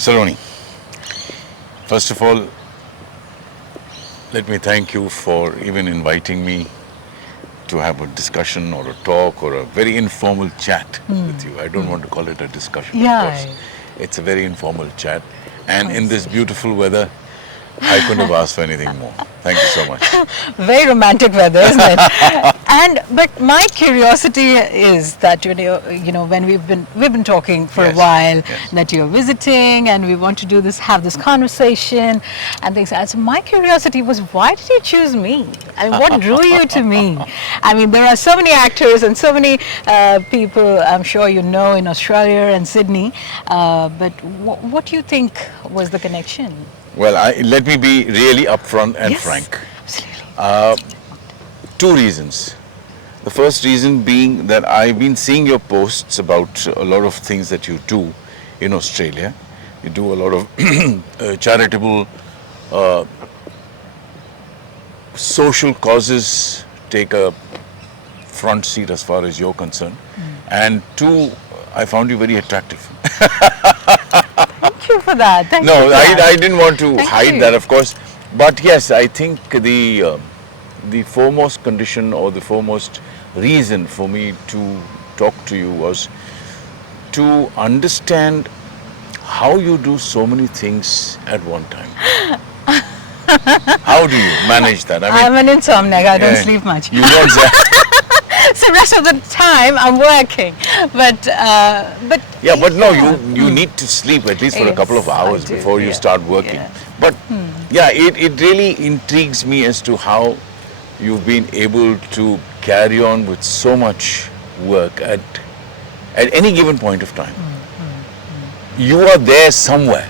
Saroni, first of all, let me thank you for even inviting me to have a discussion or a talk or a very informal chat with you. I don't want to call it a discussion, of course. It's a very informal chat. And in this beautiful weather, I couldn't have asked for anything more. Thank you so much. Very romantic weather, isn't it? But my curiosity is that when we've been talking for a while, that you're visiting and we want to have this conversation and things. And so my curiosity was, why did you choose me? I mean, what drew you to me? I mean, there are so many actors and so many people I'm sure you know in Australia and Sydney. But what do you think was the connection? Well, let me be really upfront and frank. Absolutely. Two reasons. The first reason being that I've been seeing your posts about a lot of things that you do in Australia. You do a lot of charitable, social causes take a front seat as far as you're concerned. And two, I found you very attractive. Thank you for that. I didn't want to hide that, of course. But yes, I think the foremost condition or the foremost reason for me to talk to you was to understand how you do so many things at one time. How do you manage that? I'm an insomniac. I don't sleep much. You don't say. So rest of the time I'm working, but you need to sleep at least for a couple of hours before you start working. But it really intrigues me as to how you've been able to carry on with so much work at any given point of time. You are there somewhere.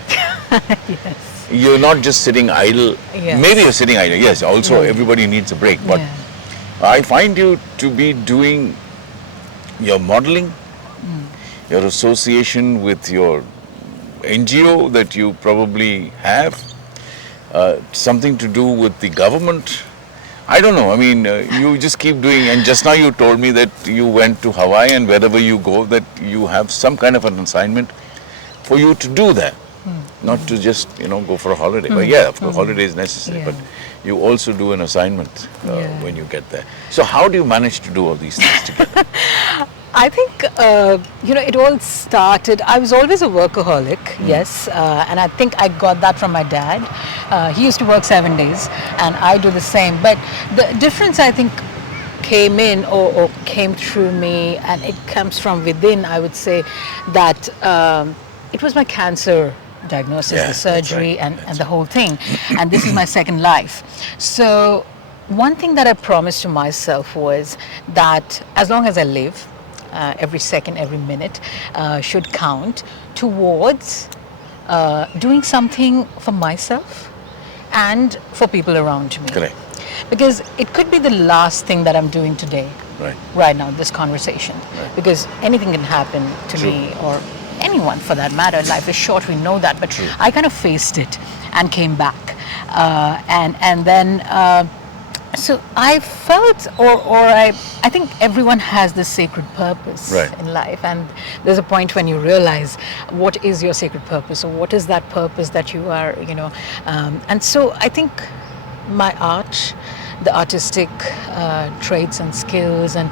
Yes. You're not just sitting idle. Yes. Maybe you're sitting idle. Yes. Also, everybody needs a break, but. I find you to be doing your modeling, your association with your NGO that you probably have, something to do with the government. I don't know. I mean, you just keep doing, and just now you told me that you went to Hawaii and wherever you go that you have some kind of an assignment for you to do that. Not to just, go for a holiday. But of course, holiday is necessary. But you also do an assignment when you get there. So how do you manage to do all these things together? I think, it all started, I was always a workaholic, yes. And I think I got that from my dad. He used to work 7 days and I do the same. But the difference, I think, came in or came through me, and it comes from within, I would say, that it was my cancer diagnosis, the surgery, and the whole thing. And this is my second life. So one thing that I promised to myself was that as long as I live, every second, every minute should count towards doing something for myself and for people around me. Correct. Because it could be the last thing that I'm doing today, right now, this conversation. Because anything can happen to me or anyone for that matter. Life is short, we know that, but I kind of faced it and came back. And then so I felt, I think everyone has this sacred purpose in life, and there's a point when you realize what is your sacred purpose, or what is that purpose that you are, and so I think my art, the artistic traits and skills and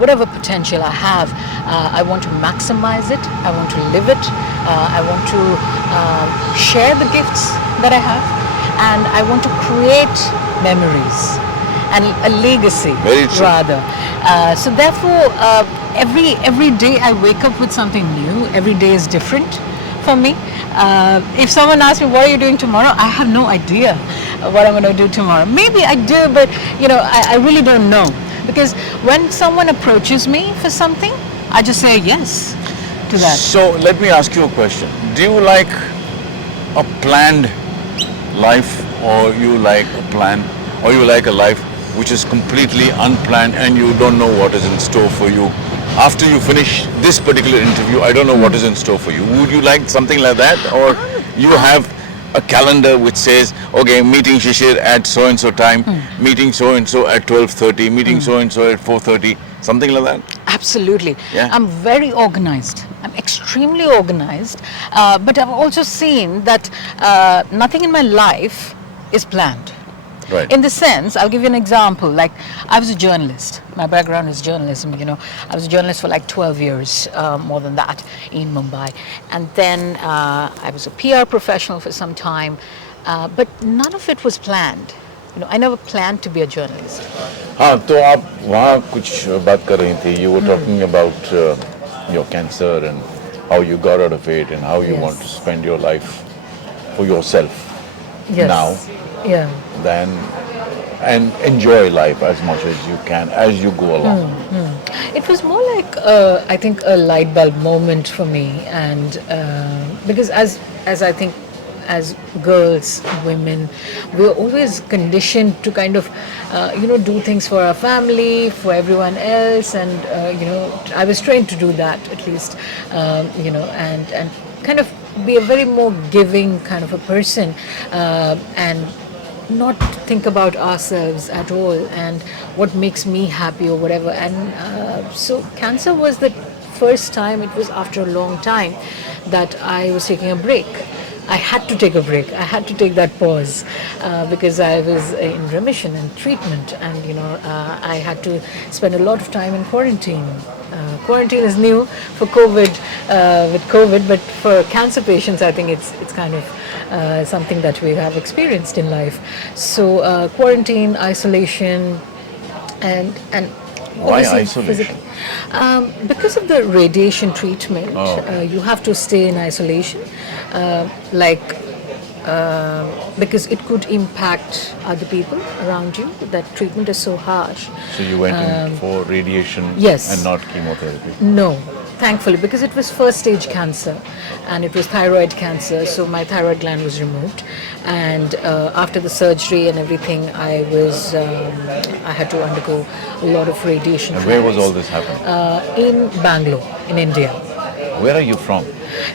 whatever potential I have, I want to maximize it, I want to live it, I want to share the gifts that I have, and I want to create memories and a legacy, rather. So therefore, every day I wake up with something new. Every day is different for me. If someone asks me, what are you doing tomorrow? I have no idea what I'm going to do tomorrow. Maybe I do, but I really don't know. Because when someone approaches me for something, I just say yes to that. So let me ask you a question. Do you like a planned life, or you like a life which is completely unplanned and you don't know what is in store for you? After you finish this particular interview, I don't know what is in store for you. Would you like something like that? Or you have a calendar which says, okay, meeting Shishir at so-and-so time, meeting so-and-so at 12:30, meeting so-and-so at 4:30, something like that? Absolutely. Yeah. I'm very organized. I'm extremely organized, but I've also seen that nothing in my life is planned. Right. In the sense, I'll give you an example. Like, I was a journalist. My background is journalism. I was a journalist for like 12 years, more than that, in Mumbai. And then I was a PR professional for some time, but none of it was planned. I never planned to be a journalist. हाँ, तो आप वहाँ कुछ बात कर रही थी. You were talking about your cancer and how you got out of it and how you want to spend your life for yourself now. Yeah. Then and enjoy life as much as you can as you go along. It was more like I think a light bulb moment for me, and because as I think as girls, women, we're always conditioned to kind of do things for our family, for everyone else, and I was trained to do that at least, and kind of be a very more giving kind of a person, and not think about ourselves at all and what makes me happy or whatever. And so cancer was the first time, it was after a long time, that I was taking a break. I had to take a break. I had to take that pause because I was in remission and treatment, and I had to spend a lot of time in quarantine. Quarantine is new for COVID, with COVID, but for cancer patients, I think it's kind of something that we have experienced in life. So quarantine, isolation, and Why isolation? Because of the radiation treatment, you have to stay in isolation, because it could impact other people around you. That treatment is so harsh. So you went in for radiation Yes. and not chemotherapy? No, thankfully, because it was first stage cancer, and it was thyroid cancer, so my thyroid gland was removed, and after the surgery and everything, I had to undergo a lot of radiation. And where was all this happening? In Bangalore, in India. Where are you from?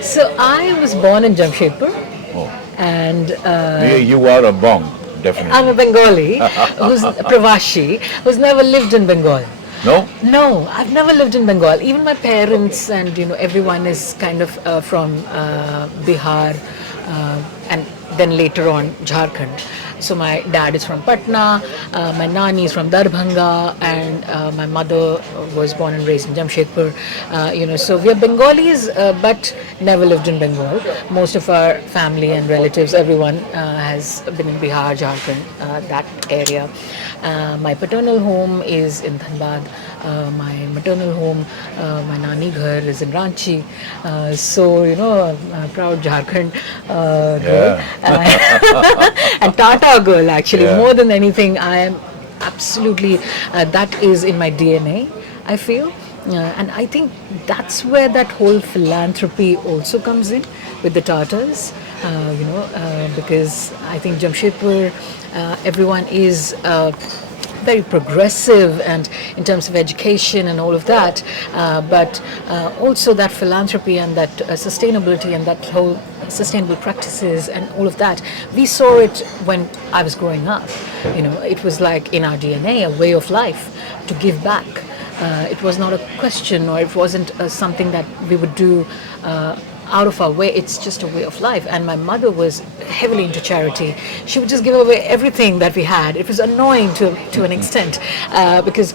So I was born in Jamshedpur, Oh, and you are a Bong, definitely. I'm a Bengali who's Pravashi, who's never lived in Bengal. No? No, I've never lived in Bengal. Even my parents and everyone is kind of from Bihar, and then later on Jharkhand. So my dad is from Patna, my nani is from Darbhanga, and my mother was born and raised in Jamshedpur. So we are Bengalis, but never lived in Bengal. Most of our family and relatives, everyone has been in Bihar, Jharkhand, that area. My paternal home is in Dhanbad. My maternal home, my nani ghar is in Ranchi. Proud Jharkhand girl. And Tata girl, actually. Yeah. More than anything, I am absolutely, that is in my DNA, I feel. And I think that's where that whole philanthropy also comes in with the Tatars, because I think Jamshedpur, everyone is very progressive and in terms of education and all of that, but also that philanthropy and that sustainability and that whole sustainable practices and all of that, we saw it when I was growing up. It was like in our DNA, a way of life to give back. It was not a question, or it wasn't something that we would do out of our way. It's just a way of life. And my mother was heavily into charity. She would just give away everything that we had. It was annoying to an extent, because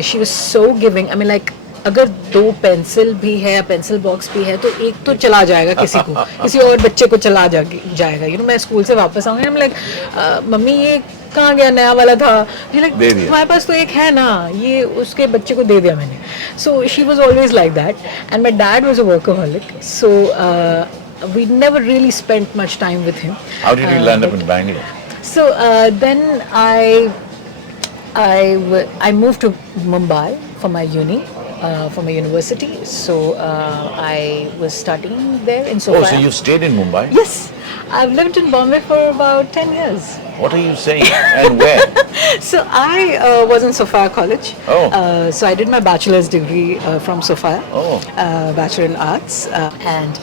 she was so giving. I mean, like, अगर 2 pencil भी है, pencil box भी है, तो एक तो चला जाएगा किसी को, किसी और बच्चे को चला जाएगा. मैं स्कूल से वापस आऊंगी, मैं मम्मी ये कहाँ गया, नया वाला था. तुम्हारे पास तो एक है ना, ये उसके बच्चे को दे दिया मैंने. So she was always like that, and my dad was a workaholic, so we never really spent much time with him. How did you land up in Bangalore? So then I moved to Mumbai for my uni. For my university, so I was studying there in Sophia. Oh, so you stayed in Mumbai? Yes, I've lived in Bombay for about 10 years. What are you saying? And where? So I was in Sophia College. Oh. So I did my bachelor's degree from Sophia. Oh. Bachelor in Arts, and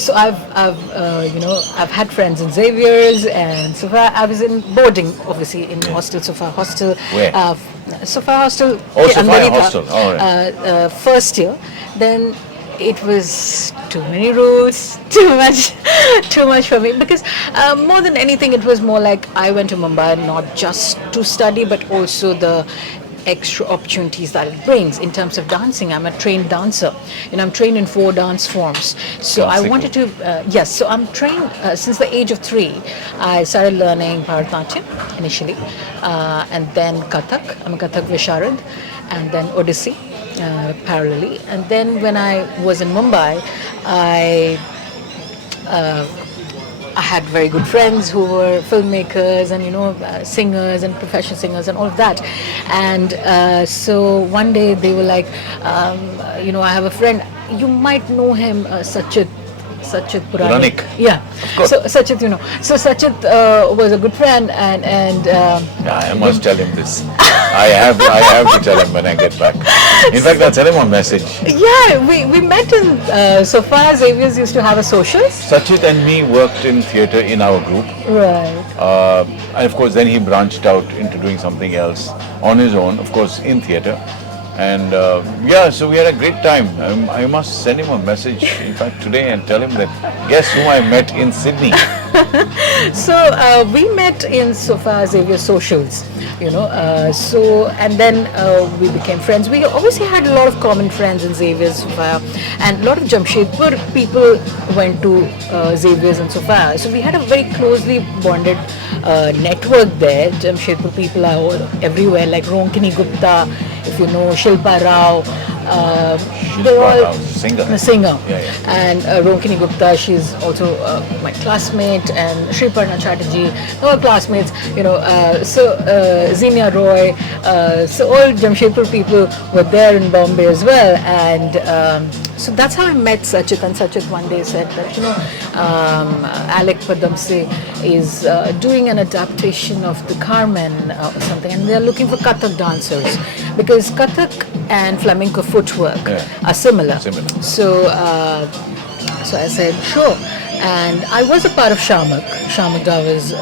so I've had friends in Xavier's and Sophia. I was in boarding, obviously, in hostel, Sophia Hostel. Where? Sophia Hostel. Oh, Sophia Hostel. Oh, right. First year, then it was too many rules, too much for me. Because more than anything, it was more like I went to Mumbai not just to study, but also the extra opportunities that it brings in terms of dancing. I'm a trained dancer, and I'm trained in 4 dance forms. So I wanted to, yes. So I'm trained since the age of 3. I started learning Bharatanatyam initially, and then Kathak. I'm a Kathak Visharad, and then Odissi. Parallelly, and then when I was in Mumbai, I had very good friends who were filmmakers and singers and professional singers and all of that. And so one day they were like, I have a friend. You might know him, Sachit Puranik. Yeah. So Sachit, So Sachit was a good friend, and yeah, I must tell him this. I have to tell him when I get back. In fact, I'll send him a message. Yeah, we met in Sophia Xavier's used to have a socials. Sachit and me worked in theatre in our group. Right. And of course, then he branched out into doing something else on his own, of course, in theatre. And so we had a great time. I must send him a message, in fact, today and tell him that, guess who I met in Sydney? So we met in Sophia Xavier socials, and then we became friends. We obviously had a lot of common friends in Xavier's, Sophia, and a lot of Jamshedpur people went to Xavier's and Sophia. So we had a very closely bonded network there. Jamshedpur people are all everywhere, like Ronkini Gupta, if you know, Shilpa Rao. They're all singer. Yeah. And Ronkini Gupta, she's also my classmate, and Shriparna Chatterjee, all classmates, so Saroni Roy, so all Jamshedpur people were there in Bombay as well. And so that's how I met Sachit. And Sachit one day said that, Alec Padamse is doing an adaptation of the Carmen or something, and they're looking for Kathak dancers, because Kathak and flamenco footwork are similar. So I said, sure. And I was a part of Shamak Dava's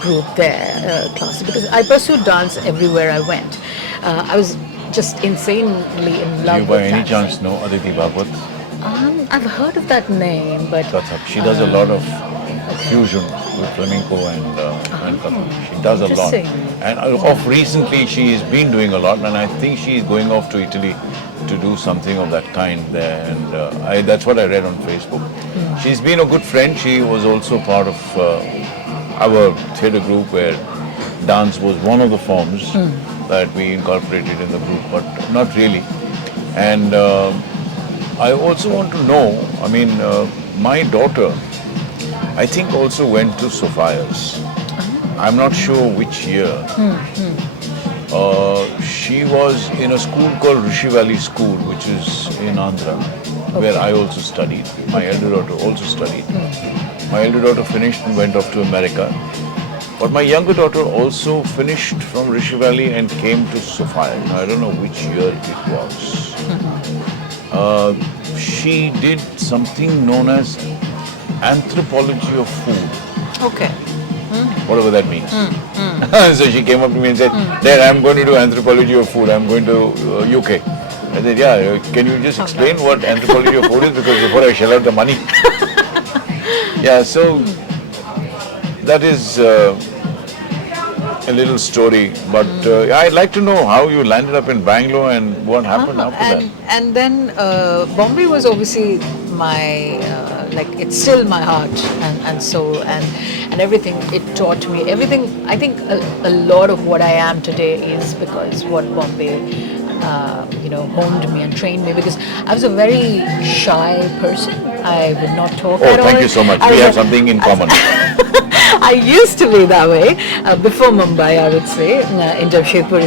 group there, class, because I pursued dance everywhere I went. I was just insanely in love with Do you by any dancing. chance know Aditi Bhagwat? I've heard of that name, but She does a lot of fusion with flamenco and Kathak. She does a lot. And of recently, she's been doing a lot, and I think she's going off to Italy to do something of that kind there. And that's what I read on Facebook. She's been a good friend. She was also part of our theatre group, where dance was one of the forms that we incorporated in the group, but not really. And I also want to know, my daughter, I think also went to Sophia's. I'm not sure which year. She was in a school called Rishi Valley School, which is in Andhra, where I also studied. My elder daughter also studied. My elder daughter finished and went off to America. But my younger daughter also finished from Rishi Valley and came to Sophia. I don't know which year it was. She did something known as anthropology of food. okay. Whatever that means. So she came up to me and said, Dad, I'm going to do anthropology of food. I'm going to UK. I said, yeah, can you just explain what anthropology of food is? Because before I shell out the money. Yeah, so that is a little story. But I'd like to know how you landed up in Bangalore and what happened after that. And then Bombay was obviously my, it's still my heart and soul and everything. It taught me everything. I think a lot of what I am today is because what Bombay, honed me and trained me, because I was a very shy person. I would not talk at all. Oh, thank you so much. We have something in common. I used to be that way before Mumbai, I would say, in Jamshedpur,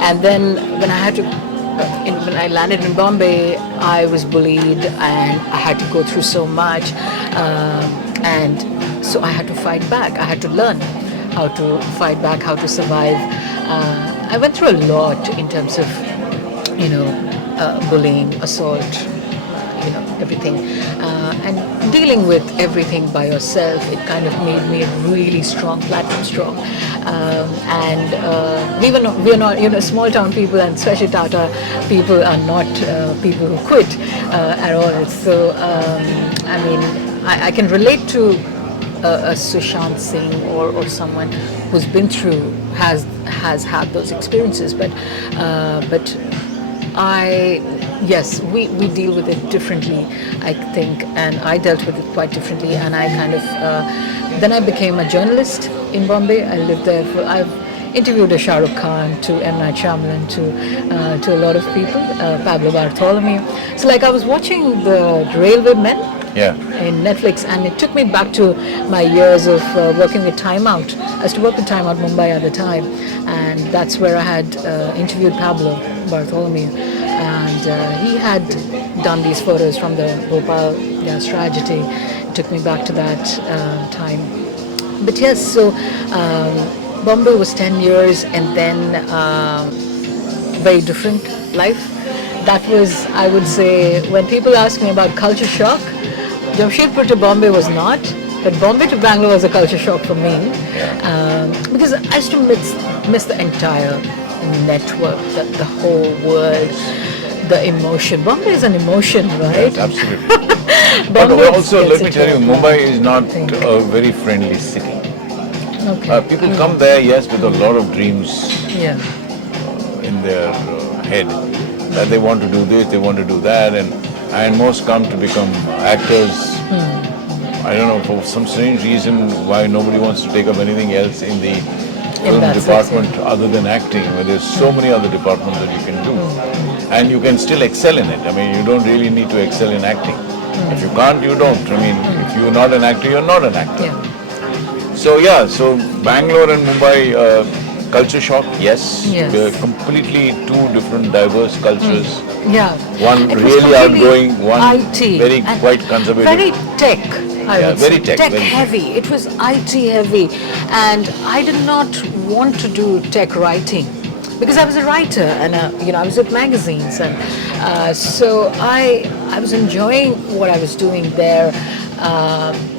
and then when I had to, when I landed in Bombay, I was bullied and I had to go through so much, and so I had to fight back. I had to learn how to fight back, how to survive. I went through a lot in terms of, bullying, assault, everything, and dealing with everything by yourself. It kind of made me really strong, platinum strong, and we are not small town people, and especially Tata people are not people who quit at all. So I mean, I can relate to a Sushant Singh or someone who's been through has had those experiences, but yes, we deal with it differently, I think, and I dealt with it quite differently, and I kind of then I became a journalist in Bombay. I lived there I've interviewed a Shah Rukh Khan to M. Night Shyamalan to a lot of people, Pablo Bartholomew. So like I was watching the Railway Men in Netflix, and it took me back to my years of working with Time Out. I used to work with Time Out Mumbai at the time, and that's where I had interviewed Pablo Bartholomew, and he had done these photos from the Bhopal gas tragedy. It took me back to that time. But yes, so Bombay was 10 years, and then very different life. That was, I would say, when people ask me about culture shock, Jamshedpur to Bombay was not, but Bombay to Bangalore was a culture shock for me, because I used to miss the entire network, the whole world, the emotion. Bombay is an emotion, right? Yes, absolutely. But also, let me tell you, Mumbai is not a very friendly city. Okay. People come there, yes, with a lot of dreams in their head, that they want to do this, they want to do that, and most come to become actors. I don't know, for some strange reason why nobody wants to take up anything else in the film department other than acting, where there's so many other departments that you can do. And you can still excel in it. I mean, you don't really need to excel in acting. If you can't, you don't. I mean, if you're not an actor, you're not an actor. So Bangalore and Mumbai, culture shock, yes. They're completely two different diverse cultures. One really outgoing, one IT, very quite conservative. Very tech, I would very say. tech, very heavy. It was IT heavy, and I did not want to do tech writing, because I was a writer, and I was with magazines, and so I was enjoying what I was doing there.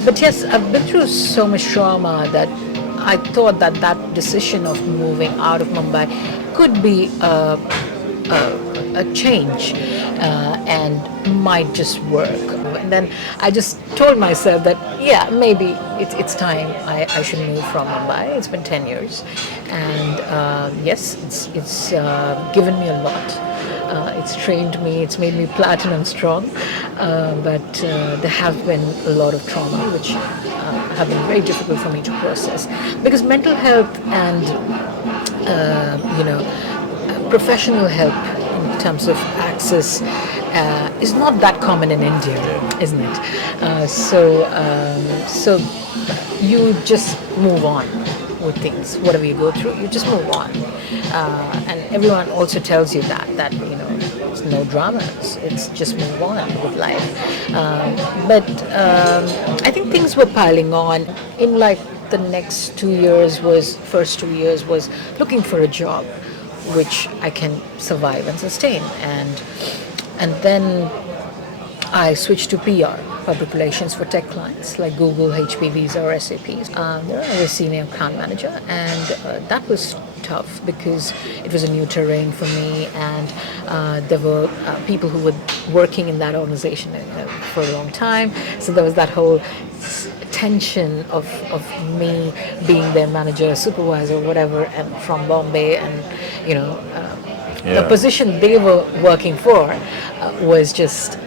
But yes, I've been through so much trauma that I thought that decision of moving out of Mumbai could be a change and might just work. And then I just told myself that, maybe it's time I should move from Mumbai. It's been 10 years. And yes, it's given me a lot. It's trained me, it's made me platinum strong, but there have been a lot of trauma which have been very difficult for me to process, because mental health and professional help in terms of access is not that common in India, isn't it? So you just move on with things. Whatever you go through, you just move on. And everyone also tells you that it's no dramas. It's just move on with life. But I think things were piling on. In like the next 2 years first 2 years was looking for a job which I can survive and sustain. And then I switched to PR, public relations for tech clients like Google, HP, Visa, or SAPs. I was a senior account manager, and that was tough because it was a new terrain for me, and there were people who were working in that organization for a long time. So there was that whole tension of me being their manager, supervisor, whatever, and from Bombay, and the position they were working for was just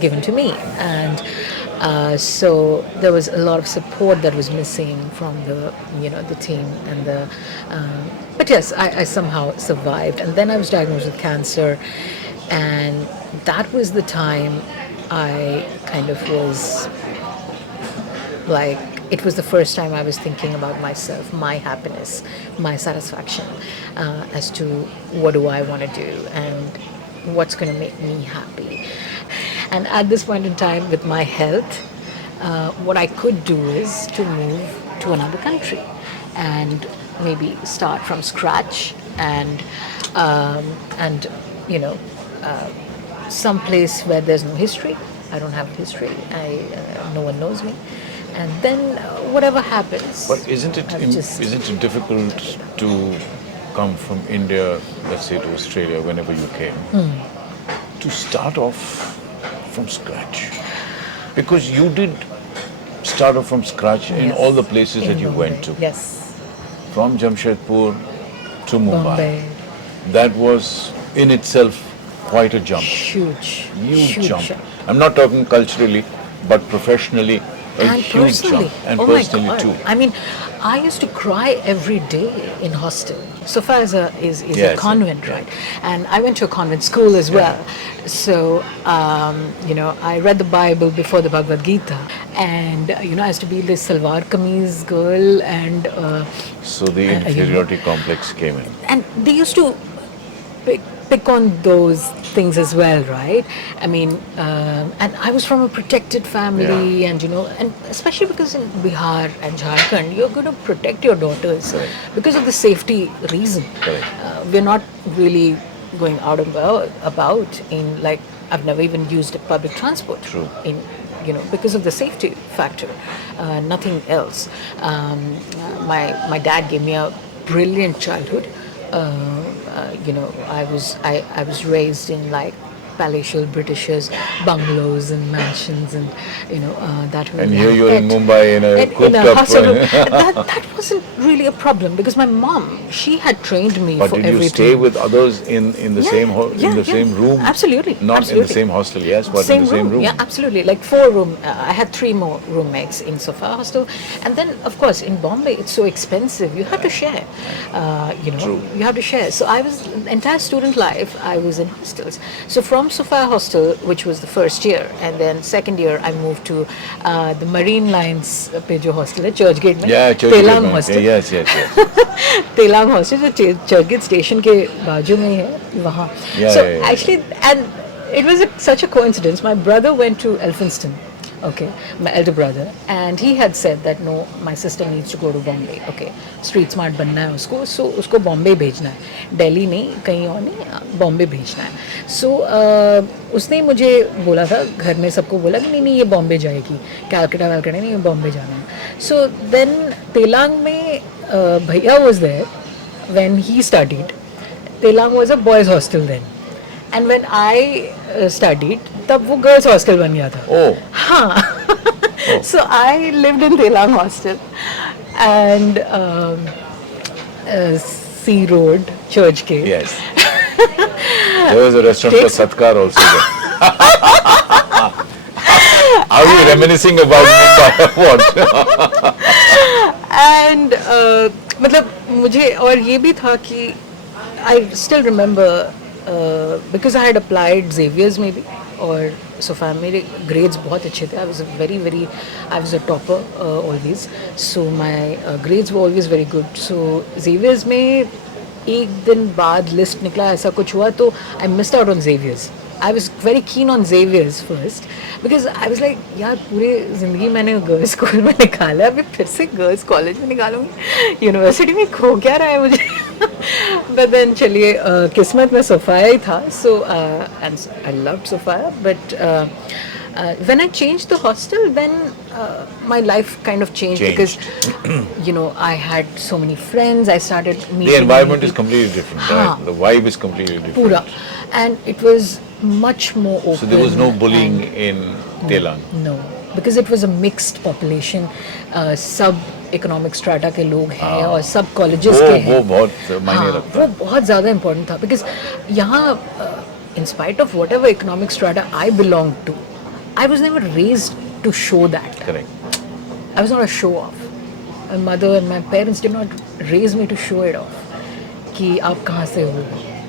given to me, and so there was a lot of support that was missing from the team, and but yes, I somehow survived. And then I was diagnosed with cancer, and that was the time I kind of was like, it was the first time I was thinking about myself, my happiness, my satisfaction, as to what do I want to do and what's going to make me happy. And at this point in time, with my health, what I could do is to move to another country and maybe start from scratch, and some place where there's no history, I don't have history. No one knows me. And then whatever happens. But isn't it difficult to come from India, let's say, to Australia whenever you came, to start off from scratch? Because you did start off from scratch in all the places that you went to. Yes. From Jamshedpur to Mumbai. Bombay. That was in itself quite a jump. Huge Jump. I'm not talking culturally, but professionally, and huge personally. jump. And oh personally my God. too. I mean, I used to cry every day in hostel. Safa is a convent, right? And I went to a convent school as well. So, I read the Bible before the Bhagavad Gita. And, I used to be this salwar kameez girl. And so the inferiority complex came in. And they used to pick on those things as well, right? I mean, and I was from a protected family, and and especially because in Bihar and Jharkhand, you're going to protect your daughters because of the safety reason. We're not really going out about in, like, I've never even used public transport. True. In because of the safety factor, nothing else. My dad gave me a brilliant childhood. I was raised in, like, palatial Britishers, bungalows and mansions, and that. And here you're in Mumbai in a cooped up. That wasn't really a problem because my mom, she had trained me but for everything. But did you stay with others in the same room? Absolutely. Not in the same hostel, yes, but in the same room. Yeah, absolutely. Like 4 room. I had 3 more roommates in Safa hostel, and then of course in Bombay it's so expensive. You have to share. True. You have to share. So I was entire student life. I was in hostels. So from Safa hostel, which was the first year, and then second year I moved to the Marine Lines pe jo hostel hai, Churchgate mein. Yeah, Churchgate. Telang hostel. Yes. Telang hostel जो Churchgate station के बाजू में है वहाँ. Actually, and it was such a coincidence. My brother went to Elphinstone. Okay, my elder brother, and he had said that no, my sister needs to go to Bombay. Okay, street smart बनना है उसको, so उसको Bombay भेजना है, Delhi नहीं, कहीं और नहीं, Bombay भेजना है. So उसने मुझे बोला था, घर में सबको बोला कि नहीं ये Bombay जाएगी, कैलकटा नहीं, Bombay जाना है. So then Telang में भैया was there when he studied. Telang was a boys' hostel then. And when I studied, तब वो girls hostel बन गया था. Oh. हाँ. So I lived in Telang hostel, and Sea Road, Churchgate. Yes. There was a restaurant for Satkar also there. Are you reminiscing about what? And मतलब मुझे और ये भी था कि I still remember because I had applied Xavier's maybe और Safa मेरे grades बहुत अच्छे थे. I was a topper always. So my grades were always very good. So Xavier's में एक दिन बाद list निकला ऐसा कुछ हुआ तो I missed out on Xavier's. I was very keen on Xavier's first because I was like यार पूरे ज़िंदगी मैंने गर्ल्स स्कूल में निकाला अभी फिर से गर्ल्स कॉलेज में निकालूंगी यूनिवर्सिटी में खो क्या रहा है मुझे. But then चलिए किस्मत में सोफाया ही था. So and I loved Sophia, but when I changed the hostel, then my life kind of changed. Because I had so many friends. I started meeting. The environment is completely different. Right? The vibe is completely different. Pura. And it was much more open. So there was no bullying in Telang? No, because it was a mixed population. सब economic strata के लोग हैं और सब colleges के हैं. वो बहुत मायने रखता है. वो बहुत ज़्यादा इम्पोर्टेंट था बिकॉज यहाँ in spite of whatever economic strata I belonged to, I was never raised to show that. Correct. I was not a show off. My mother and my parents did not raise me to show it off. कि आप कहाँ से हो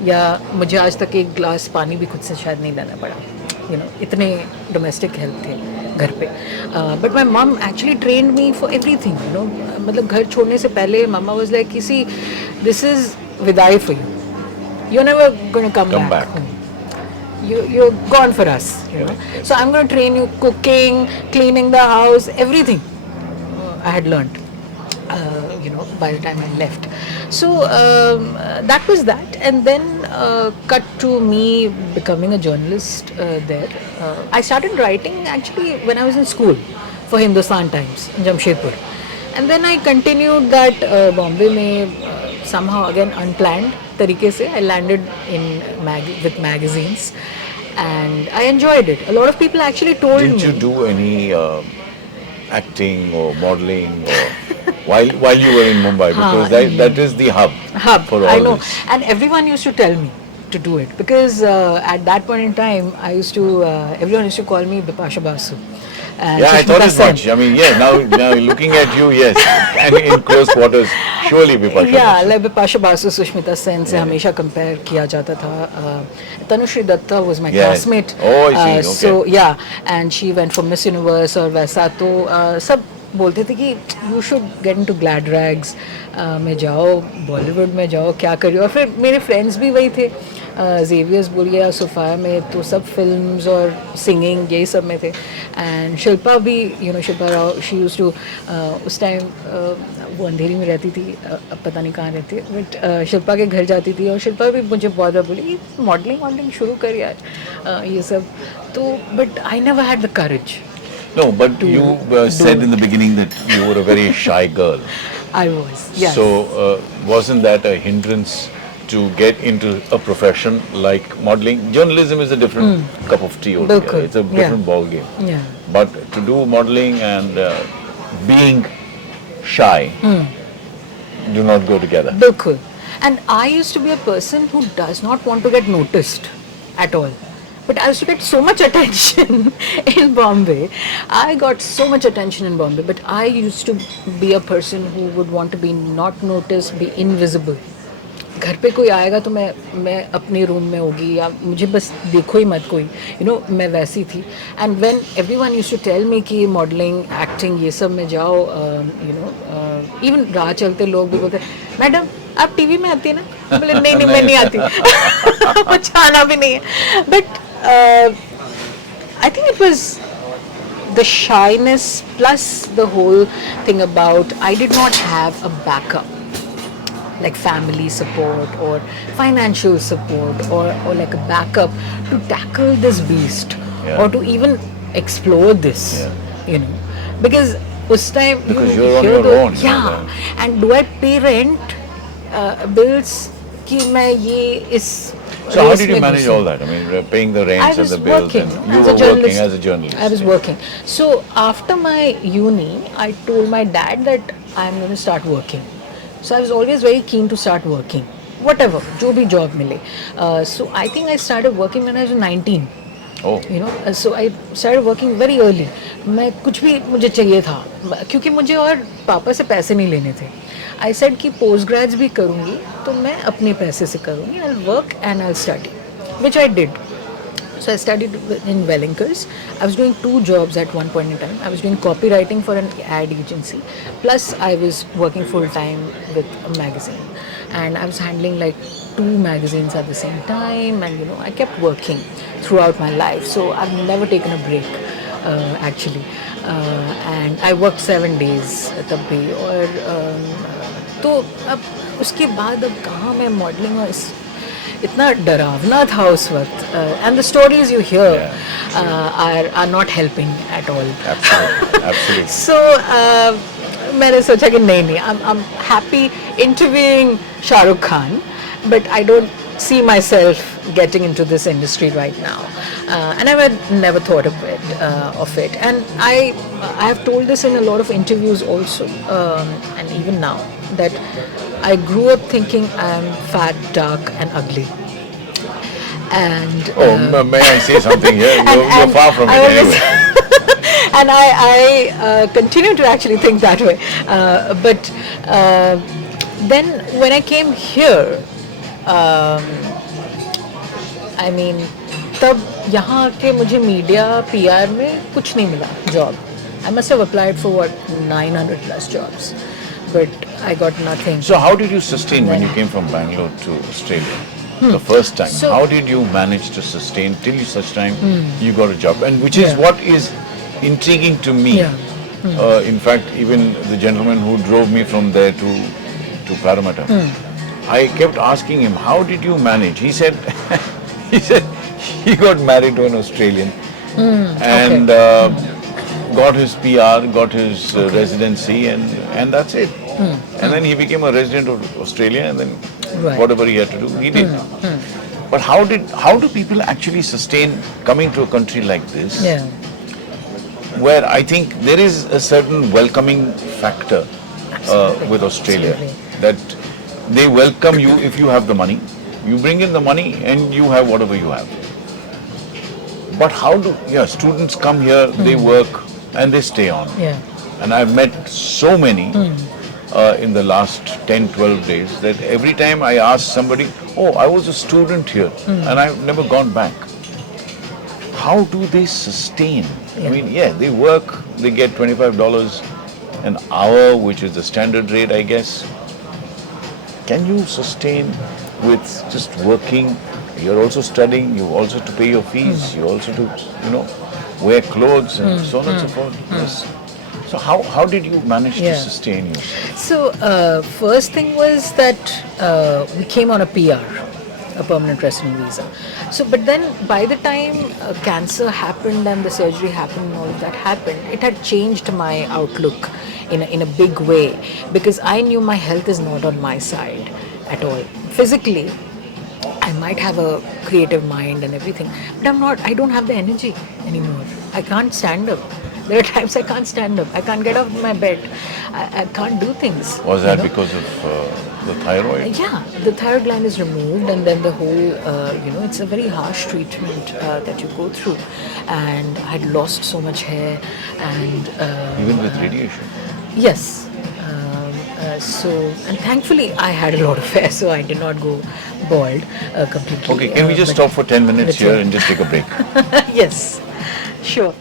या मुझे आज तक एक ग्लास पानी भी खुद से शायद नहीं देना पड़ा. इतने डोमेस्टिक हेल्प थे घर पे. But my mom actually trained me for everything. मतलब घर छोड़ने से पहले मम्मा वाज लाइक किसी दिस इज विदाई for you. You are never going to come back. You're gone for us, So I'm going to train you cooking, cleaning the house, everything I had learned. by the time I left. So that was that, and then cut to me becoming a journalist there. I started writing actually when I was in school for Hindustan Times in Jamshedpur, and then I continued that Bombay में somehow again unplanned तरीके से I landed in with magazines, and I enjoyed it. A lot of people actually told Didn't me. you do any acting or modeling or while you were in Mumbai? Because that is the hub for all I know, this. and everyone used to tell me to do it because at that point in time, I used to. Everyone used to call me Bipasha Basu. Yeah, I thought as much. I mean, yeah, now looking at you, yes, and in close quarters, surely Bipasha. Yeah, like Bipasha Basu, Sushmita Sen से हमेशा compare किया जाता था. Tanushree Datta was my classmate. Oh, I see. Okay. So yeah, and she went for Miss Universe और वैसा तो सब बोलते थे कि you should get into glad rags में जाओ, बॉलीवुड में जाओ, क्या करियो. और फिर मेरे फ्रेंड्स भी वही थे. जेवियर्स बुलिया सोफाया में तो सब फिल्म्स और सिंगिंग यही सब में थे. एंड शिल्पा भी Shilpa Rao she used to उस टाइम वो अंधेरी में रहती थी, अब पता नहीं कहाँ रहती है, बट शिल्पा के घर जाती थी और शिल्पा भी मुझे बहुत बार बोली मॉडलिंग शुरू कर यार ये सब. तो but I never had the courage. No, but you said in the beginning that you were a very shy girl. I was, yes. So wasn't that a hindrance to get into a profession like modeling? Journalism is a different cup of tea altogether. It's a different ball game. Yeah. But to do modeling and being shy do not go together. Bilkul. And I used to be a person who does not want to get noticed at all. But I used to get so much attention in Bombay. I got so much attention in Bombay. But I used to be a person who would want to be not noticed, be invisible. घर पे कोई आएगा तो मैं अपने room में होगी या मुझे बस देखो ही मत कोई मैं वैसी थी. And when everyone used to tell me कि मॉडलिंग एक्टिंग ये सब में जाओ, इवन राह चलते लोग भी बोलते मैडम आप टीवी में आती है ना. बोले नहीं मैं नहीं आती. कुछ आना भी नहीं है. But I think it was the shyness plus the whole thing about I did not have a backup like family support or financial support or like a backup to tackle this beast or to even explore this, because us time because you're on your own. And do I pay rent, bills ki main ye is. So how did you manage all that? I mean, paying the rent and the bills, and you were working as a journalist. I was working. So after my uni, I told my dad that I'm going to start working. So I was always very keen to start working, whatever, जो भी job मिले. So I think I started working when I was 19. Oh. So I started working very early. मैं कुछ भी मुझे चाहिए था क्योंकि मुझे और पापा से पैसे नहीं लेने थे. I said कि पोस्ट ग्रेड्स भी करूँगी तो मैं अपने पैसे से करूँगी. I'll work and I'll study, which I did. So I studied in Wellinkers. I was doing 2 jobs at one point in time. I was doing copywriting for an ad agency. Plus I was working full time with a magazine. And I was handling like 2 magazines at the same time. And I kept working throughout my life. So I've never taken a break actually. And I worked 7 days तब भी. और तो अब उसके बाद अब कहाँ मैं मॉडलिंग और इतना डरावना था उस वक्त. And the stories you hear are not helping at all. Absolutely. So मैंने सोचा कि नहीं I am happy interviewing Shahrukh Khan, but I don't see myself getting into this industry right now, and I had never thought of it. And I have told this in a lot of interviews also, and even now, that I grew up thinking I'm fat, dark, and ugly. And may I say something here? You're far from it anyway. And I continue to actually think that way. But then when I came here, I mean, तब यहाँ आके मुझे media PR में कुछ नहीं मिला job. I must have applied for 900 plus jobs, but I got nothing. So how did you sustain when you came from Bangalore to Australia? The first time. So, how did you manage to sustain till such time you got a job? And which is what is intriguing to me. In fact, even the gentleman who drove me from there to Parramatta, I kept asking him, how did you manage? He said, he said he got married to an Australian and got his PR, got his residency, and that's it. And then he became a resident of Australia, and then whatever he had to do, he did. But how do people actually sustain coming to a country like this? Where I think there is a certain welcoming factor with Australia. Absolutely. That they welcome you if you have the money. You bring in the money and you have whatever you have. But how do, students come here, they work and they stay on. And I've met so many in the last 10, 12 days that every time I ask somebody, oh, I was a student here and I've never gone back. How do they sustain? I mean, they work, they get $25 an hour, which is the standard rate, I guess. Can you sustain with just working? You're also studying, you also to pay your fees, you also to, wear clothes and so on and so forth. Yes. So how did you manage to sustain yourself? So first thing was that we came on a PR, a permanent resident visa. So, but then by the time cancer happened and the surgery happened and all of that happened, it had changed my outlook in a big way, because I knew my health is not on my side at all. Physically, I might have a creative mind and everything, but I don't have the energy anymore. I can't stand up. There are times I can't stand up. I can't get off my bed. I can't do things. Was that because of the thyroid? Yeah, the thyroid gland is removed, and then the whole, it's a very harsh treatment that you go through. And I had lost so much hair, and even with radiation. Yes. And thankfully I had a lot of hair, so I did not go bald completely. Okay, can we just stop for 10 minutes here and just take a break? Yes, sure.